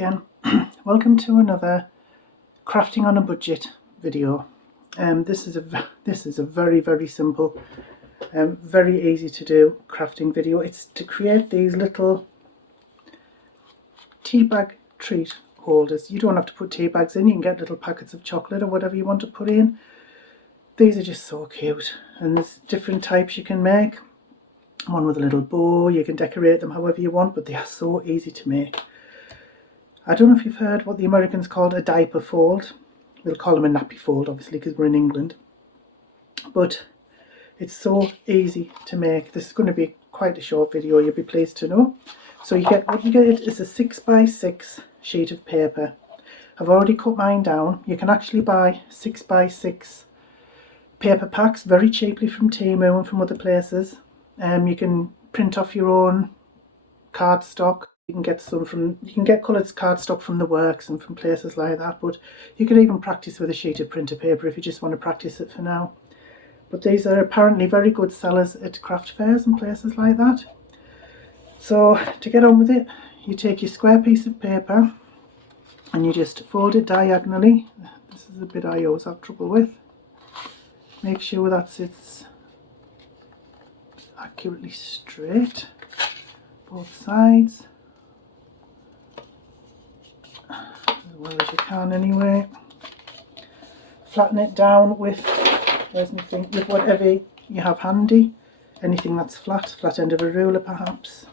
again. Welcome to another crafting on a budget video. This is a very simple, very easy to do crafting video. It's to create these little tea bag treat holders. You don't have to put tea bags in. You can get little packets of chocolate or whatever you want to put in. These are just so cute, and there's different types you can make. One with a little bow. You can decorate them however you want, but they are so easy to make. I don't know if you've heard what the Americans called a diaper fold. We'll call them a nappy fold, obviously, because we're in England. But it's so easy to make. This is going to be quite a short video, you'll be pleased to know. So what you get is a 6x6 sheet of paper. I've already cut mine down. You can actually buy 6x6 paper packs very cheaply from Temu and from other places. You can print off your own cardstock. You can get coloured cardstock from the works and from places like that, but you can even practice with a sheet of printer paper if you just want to practice it for now. But these are apparently very good sellers at craft fairs and places like that. So to get on with it, you take your square piece of paper and you just fold it diagonally. This is a bit I always have trouble with. Make sure that it's accurately straight, both sides, as well as you can anyway. Flatten it down with, with whatever you have handy, anything that's flat end of a ruler perhaps.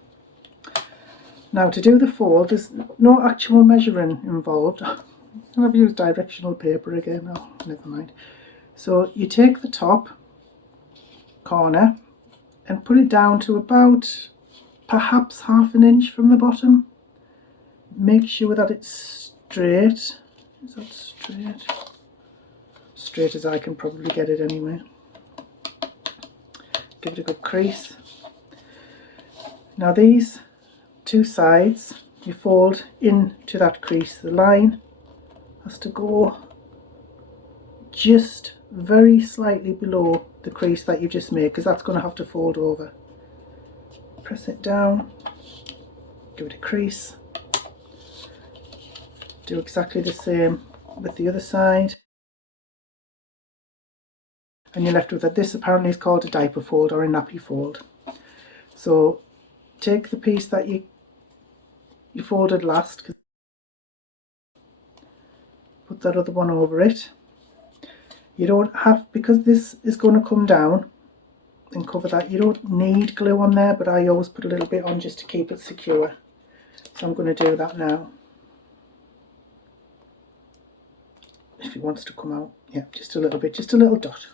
Now to do the fold, there's no actual measuring involved. I've used directional paper again, oh never mind. So you take the top corner and put it down to about perhaps ½ an inch from the bottom. Make sure that it's straight. Is that straight? Straight as I can probably get it anyway. Give it a good crease. Now these two sides you fold into that crease. The line has to go just very slightly below the crease that you just made, because that's going to have to fold over. Press it down, give it a crease. Do exactly the same with the other side, and you're left with that. This apparently is called a diaper fold or a nappy fold. So take the piece that you folded last, put that other one over it. You don't have, because this is going to come down and cover that, you don't need glue on there, but I always put a little bit on just to keep it secure. So I'm going to do that now. If it wants to come out, yeah, just a little bit, just a little dot.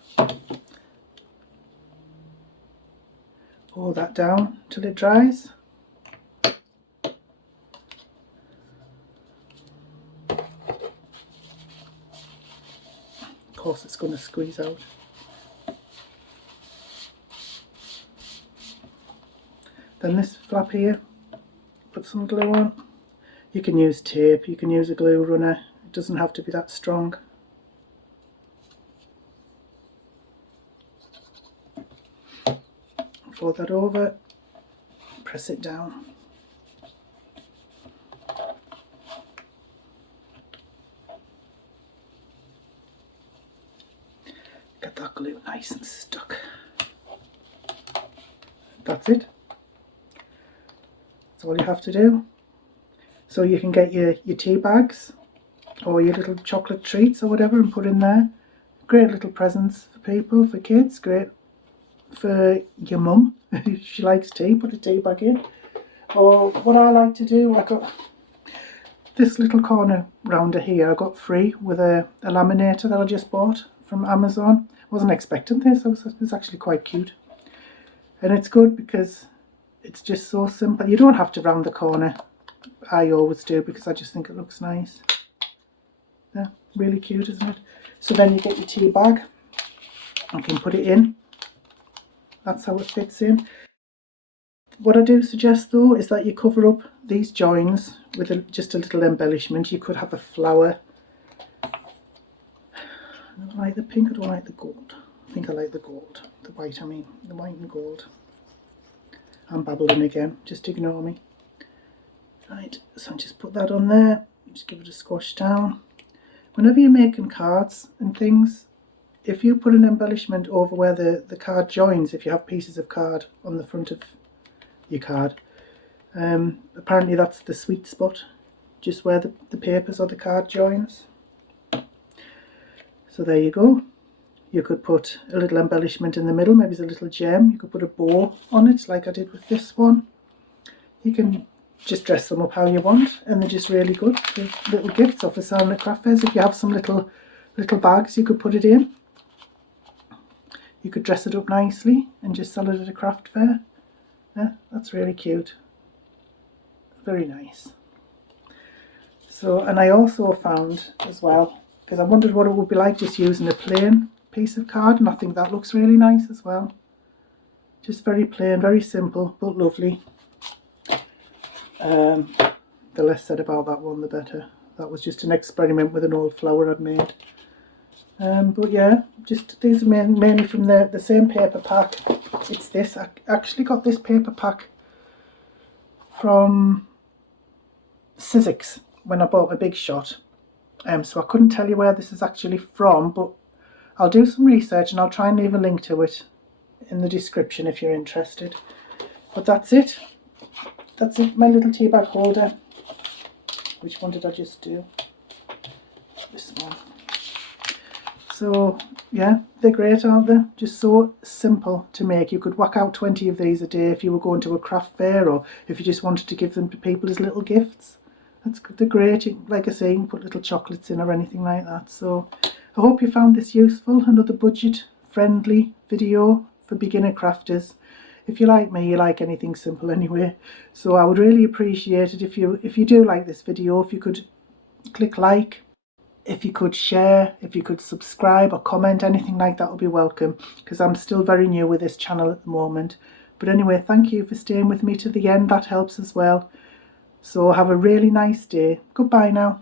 Hold that down till it dries. Of course it's going to squeeze out. Then this flap here, put some glue on. You can use tape, you can use a glue runner, it doesn't have to be that strong. Fold that over, press it down. Get that glue nice and stuck. That's it. That's all you have to do. So you can get your tea bags or your little chocolate treats or whatever and put in there. Great little presents for people, for kids. Great for your mum if she likes tea, put a tea bag in. Or what I like to do, I got this little corner rounder here I got free with a laminator that I just bought from Amazon. Wasn't expecting this. It's actually quite cute, and it's good because it's just so simple. You don't have to round the corner. I always do because I just think it looks nice. Yeah, really cute, isn't it? So then you get your tea bag. You can put it in. That's how it fits in. What I do suggest though is that you cover up these joins with just a little embellishment. You could have a flower. I don't like the pink, I don't like the gold. I think I like the gold. The white, I mean. The white and gold. I'm babbling again, just ignore me. Right, so just put that on there, just give it a squash down. Whenever you're making cards and things, if you put an embellishment over where the card joins, if you have pieces of card on the front of your card, apparently that's the sweet spot, just where the papers or the card joins. So there you go. You could put a little embellishment in the middle, maybe it's a little gem. You could put a bow on it like I did with this one. You can just dress them up how you want, and they're just really good for little gifts or for selling at craft fairs. If you have some little bags you could put it in, you could dress it up nicely and just sell it at a craft fair. Yeah, that's really cute. Very nice. So, and I also found as well, because I wondered what it would be like just using a plain piece of card, and I think that looks really nice as well. Just very plain, very simple, but lovely. The less said about that one, the better. That was just an experiment with an old flower I'd made. But yeah, just these are mainly from the same paper pack. It's this. I actually got this paper pack from Sizzix when I bought a big shot. So I couldn't tell you where this is actually from, but I'll do some research and I'll try and leave a link to it in the description if you're interested. But that's it. That's it, my little tea bag holder. Which one did I just do? This one. So yeah, they're great, aren't they? Just so simple to make. You could whack out 20 of these a day if you were going to a craft fair, or if you just wanted to give them to people as little gifts. They're great. Like I say, you can put little chocolates in or anything like that. So I hope you found this useful. Another budget friendly video for beginner crafters. If you like me, you like anything simple anyway. So I would really appreciate it if you do like this video, if you could click like, if you could share, if you could subscribe or comment, anything like that would be welcome, because I'm still very new with this channel at the moment. But anyway, thank you for staying with me to the end. That helps as well. So have a really nice day. Goodbye now.